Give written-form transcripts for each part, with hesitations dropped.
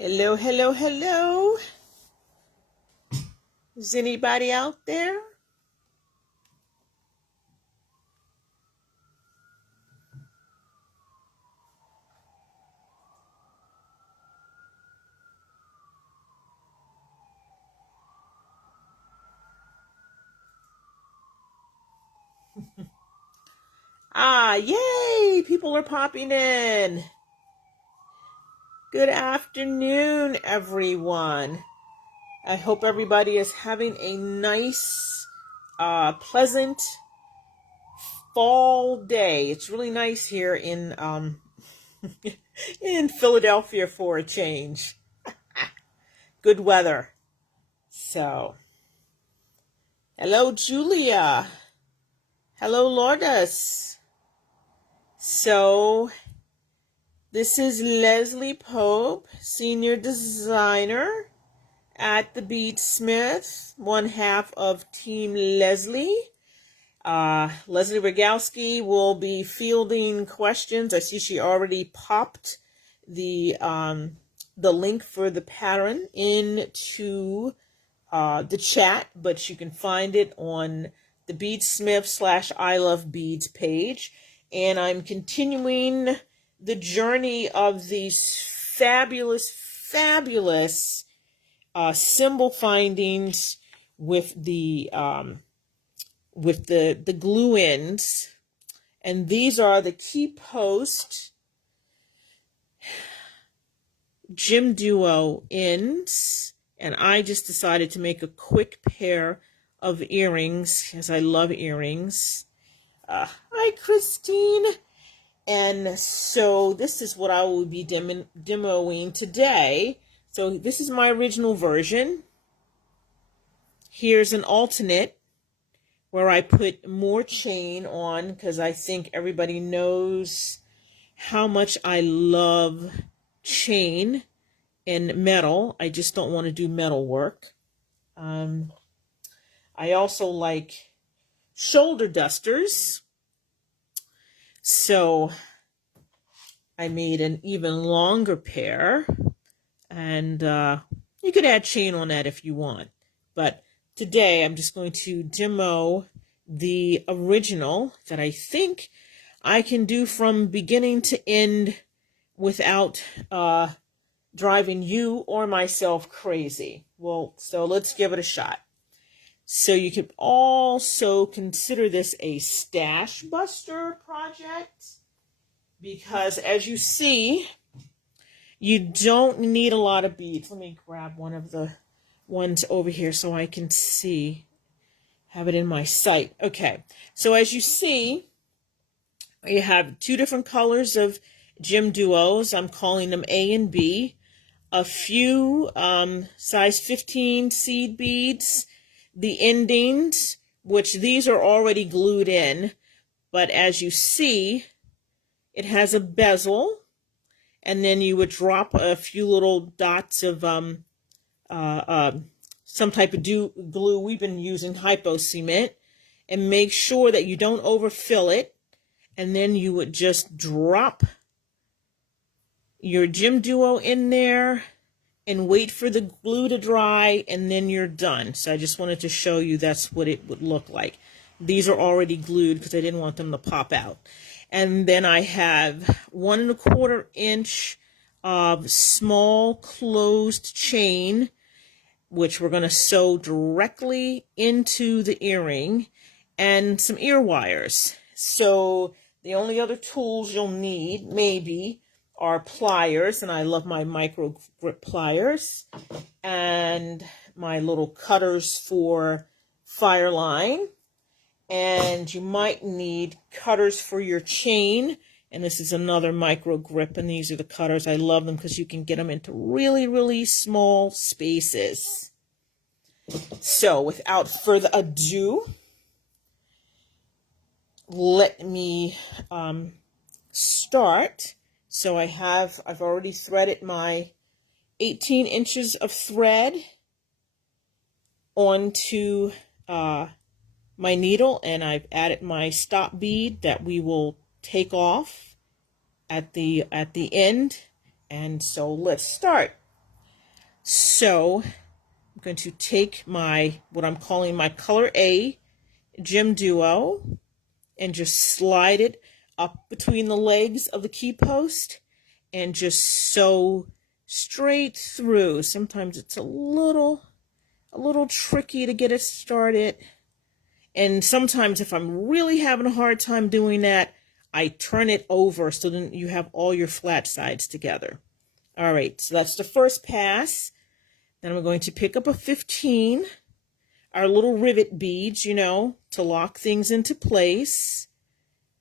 Hello, hello, hello. Is anybody out there? Yay! People are popping in. Good afternoon, everyone. I hope everybody is having a nice, pleasant fall day. It's really nice here in in Philadelphia for a change. Good weather. So, hello, Julia. Hello, Lourdes. So, this is Leslie Pope, Senior Designer at the BEADSMITH, one half of Team Leslie. Leslie Rogowski will be fielding questions. I see she already popped the link for the pattern into the chat, but you can find it on the BEADSMITH / I Love Beads page. And I'm continuing the journey of these fabulous symbol findings with the glue ends. And these are the Kipos GemDuo ends. And I just decided to make a quick pair of earrings, as I love earrings. Hi, Christine. And so this is what I will be demoing today. So this is my original version. Here's an alternate where I put more chain on because I think everybody knows how much I love chain and metal. I just don't want to do metal work. I also like shoulder dusters. So I made an even longer pair, and you could add chain on that if you want. But today I'm just going to demo the original that I think I can do from beginning to end without driving you or myself crazy. Well, so let's give it a shot. So you could also consider this a stash buster project because, as you see, you don't need a lot of beads. Let me grab one of the ones over here so I can see, have it in my sight. Okay, so as you see, you have two different colors of GemDuos. I'm calling them A and B. A few size 15 seed beads. The endings, which these are already glued in, but as you see, it has a bezel, and then you would drop a few little dots of some type of glue. We've been using hypo cement, and make sure that you don't overfill it, and then you would just drop your GemDuo in there and wait for the glue to dry, and then you're done. So I just wanted to show you that's what it would look like. These are already glued because I didn't want them to pop out. And then I have 1 1/4 inch of small closed chain, which we're going to sew directly into the earring, and some ear wires. So the only other tools you'll need, maybe, are pliers, and I love my micro grip pliers, and my little cutters for fire line, and you might need cutters for your chain, and this is another micro grip, and these are the cutters. I love them because you can get them into really small spaces. So without further ado, let me start. So I've already threaded my 18 inches of thread onto my needle, and I've added my stop bead that we will take off at the end. And so let's start. So I'm going to take my, what I'm calling my color A GemDuo, and just slide it up between the legs of the key post and just sew straight through. Sometimes it's a little tricky to get it started. And sometimes if I'm really having a hard time doing that, I turn it over so then you have all your flat sides together. All right, so that's the first pass. Then I'm going to pick up a 15, our little rivet beads, you know, to lock things into place.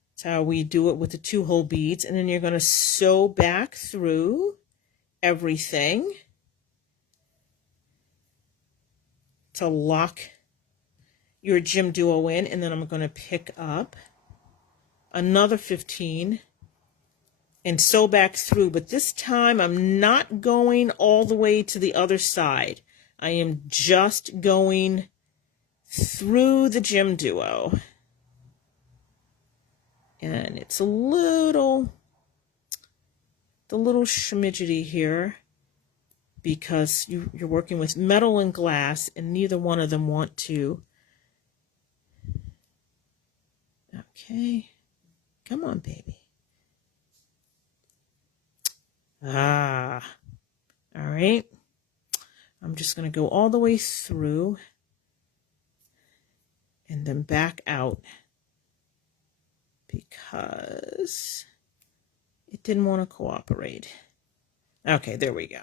That's how we do it with the 2-hole beads. And then you're going to sew back through everything to lock your GemDuo in. And then I'm going to pick up another 15 and sew back through. But this time I'm not going all the way to the other side. I am just going through the GemDuo. And it's the little schmidgety here because you're working with metal and glass, and neither one of them want to. Okay, come on, baby. All right. I'm just going to go all the way through and then back out because it didn't want to cooperate. Okay, there we go.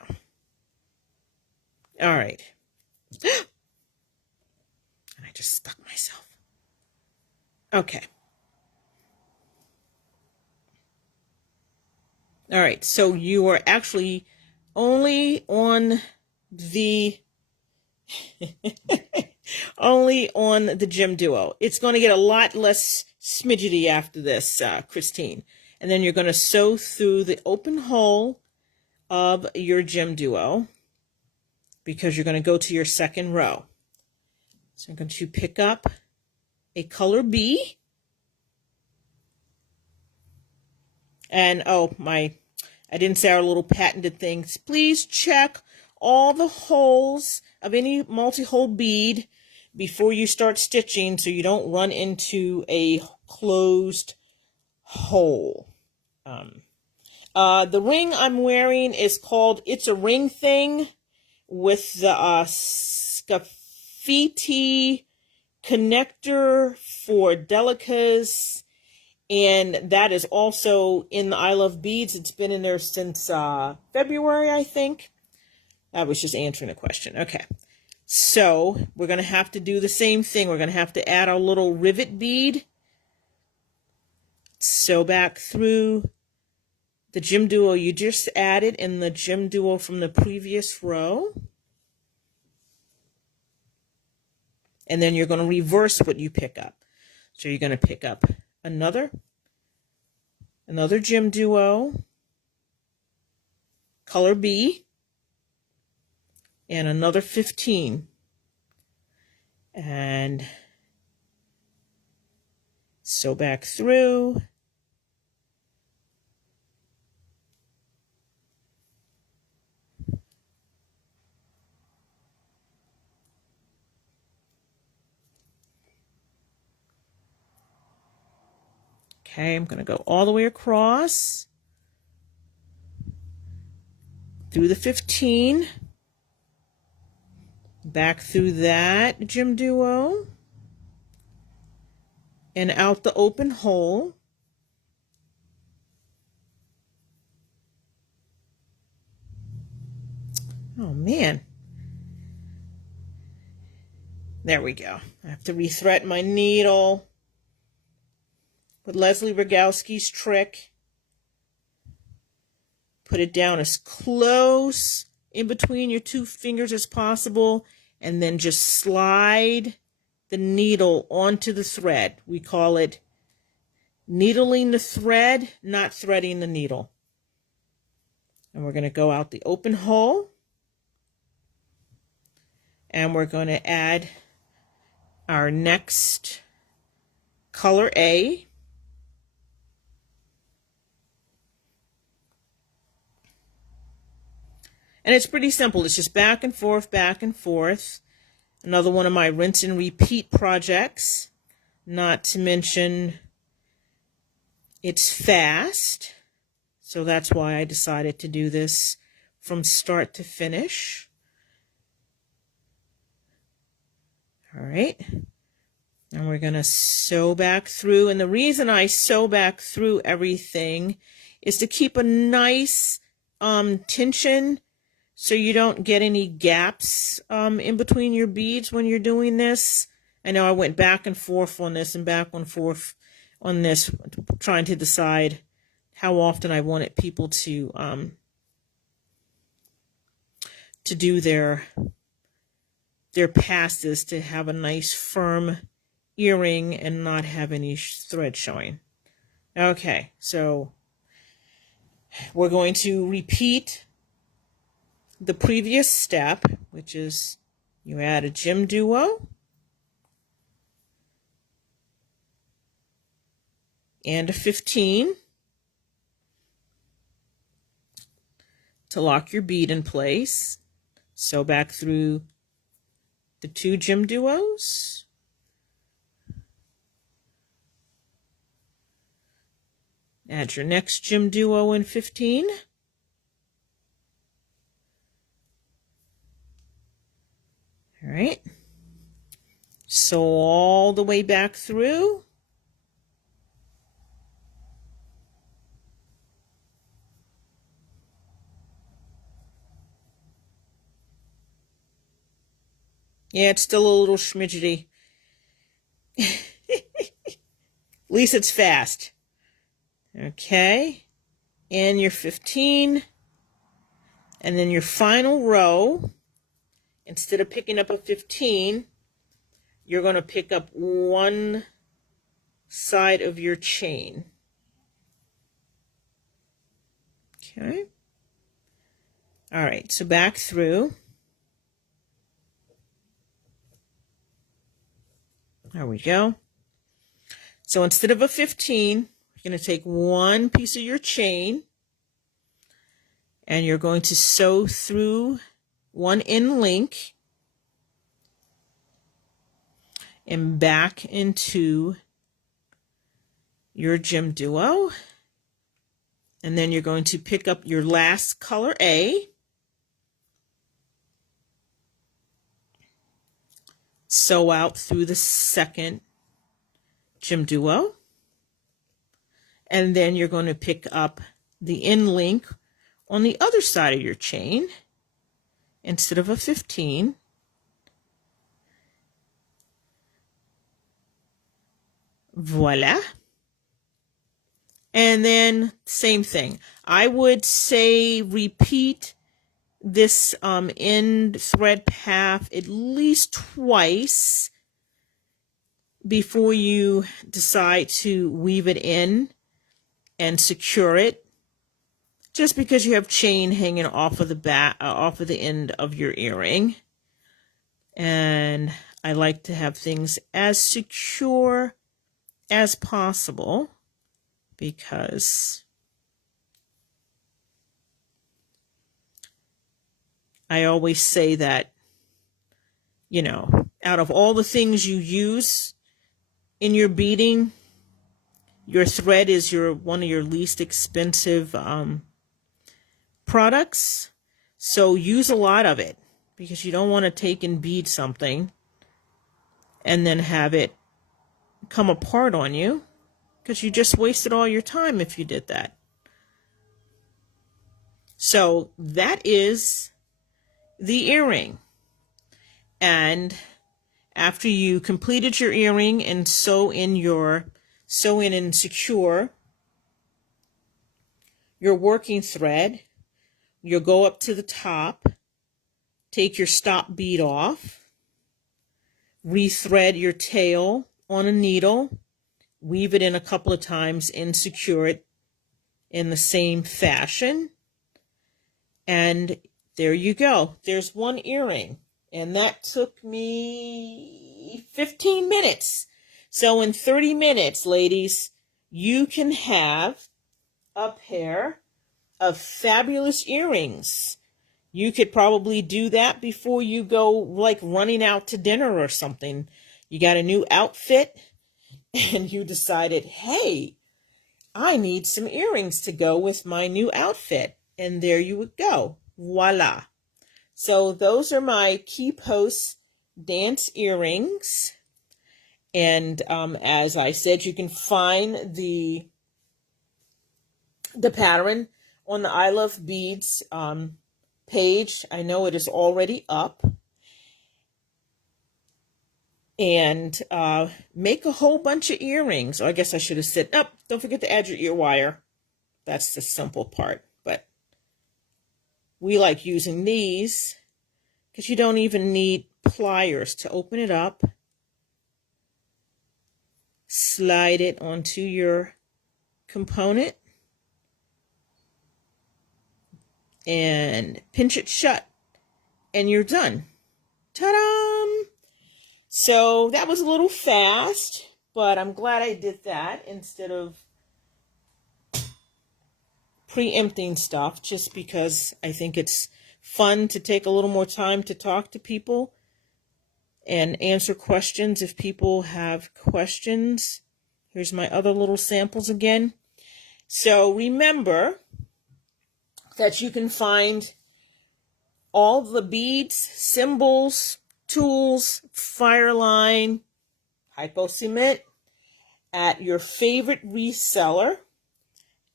All right. And I just stuck myself. Okay. All right, so you are actually only on the GemDuo. It's going to get a lot less smidgety after this, Christine. And then you're going to sew through the open hole of your GemDuo because you're going to go to your second row. So I'm going to pick up a color B. And I didn't say our little patented things. Please check all the holes of any multi-hole bead before you start stitching so you don't run into a closed hole. The ring I'm wearing is called It's a Ring Thing with the Scafiti connector for Delicas. And that is also in the I Love Beads. It's been in there since February, I think. I was just answering a question. Okay. So we're going to have to do the same thing. We're going to have to add our little rivet bead. Sew back through the GemDuo you just added in the GemDuo from the previous row. And then you're going to reverse what you pick up. So you're going to pick up another GemDuo, color B, and another 15. And sew back through. Okay, I'm going to go all the way across through the 15, back through that GemDuo, and out the open hole. Oh man. There we go. I have to rethread my needle with Leslie Rogowski's trick. Put it down as close in between your two fingers as possible, and then just slide the needle onto the thread. We call it needling the thread, not threading the needle. And we're going to go out the open hole, and we're going to add our next color A. And it's pretty simple. It's just back and forth, back and forth. Another one of my rinse and repeat projects. Not to mention it's fast. So that's why I decided to do this from start to finish. All right. And we're going to sew back through. And the reason I sew back through everything is to keep a nice tension so you don't get any gaps in between your beads when you're doing this. I know I went back and forth on this and back and forth on this, trying to decide how often I wanted people to do their passes, to have a nice firm earring and not have any thread showing. Okay, so we're going to repeat the previous step, which is you add a GemDuo and a 15 to lock your bead in place. Sew back through the 2 GemDuos. Add your next GemDuo and 15. All right. Sew all the way back through. Yeah, it's still a little schmidgety. At least it's fast. Okay. And your 15. And then your final row, instead of picking up a 15, you're going to pick up one side of your chain. Okay. All right, so back through. There we go. So instead of a 15, you're going to take one piece of your chain and you're going to sew through one end link and back into your GemDuo. And then you're going to pick up your last color A, sew out through the second GemDuo, and then you're going to pick up the end link on the other side of your chain instead of a 15. Voila. And then same thing. I would say repeat this end thread path at least twice before you decide to weave it in and secure it, just because you have chain hanging off of the back, off of the end of your earring. And I like to have things as secure as possible, because I always say that, you know, out of all the things you use in your beading, your thread is one of your least expensive products. So use a lot of it, because you don't want to take and bead something and then have it come apart on you, because you just wasted all your time if you did that. So that is the earring. And after you completed your earring and sew in and secure your working thread, you'll go up to the top, take your stop bead off, rethread your tail on a needle, weave it in a couple of times and secure it in the same fashion. And there you go. There's one earring. And that took me 15 minutes. So in 30 minutes, ladies, you can have a pair of fabulous earrings. You could probably do that before you go like running out to dinner or something. You got a new outfit and you decided, hey, I need some earrings to go with my new outfit. And there you would go. Voila. So those are my Kipos Dance Earrings. And as I said, you can find the pattern on the I Love Beads page. I know it is already up. And make a whole bunch of earrings. Or I guess I should have said, oh, don't forget to add your ear wire. That's the simple part. But we like using these because you don't even need pliers to open it up. Slide it onto your component and pinch it shut, and you're done. Ta-da! So that was a little fast, but I'm glad I did that instead of preempting stuff, just because I think it's fun to take a little more time to talk to people and answer questions if people have questions. Here's my other little samples again. So remember that you can find all the beads, symbols, tools, fire line, hypo cement at your favorite reseller.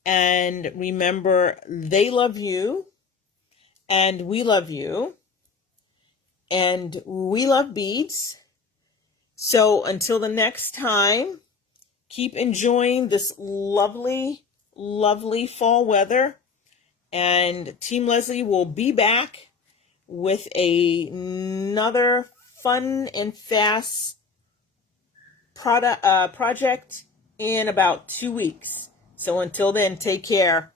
And remember, they love you, and we love you, and we love beads. So until the next time, keep enjoying this lovely, lovely fall weather. And Team Leslie will be back with another fun and fast project in about 2 weeks. So until then, take care.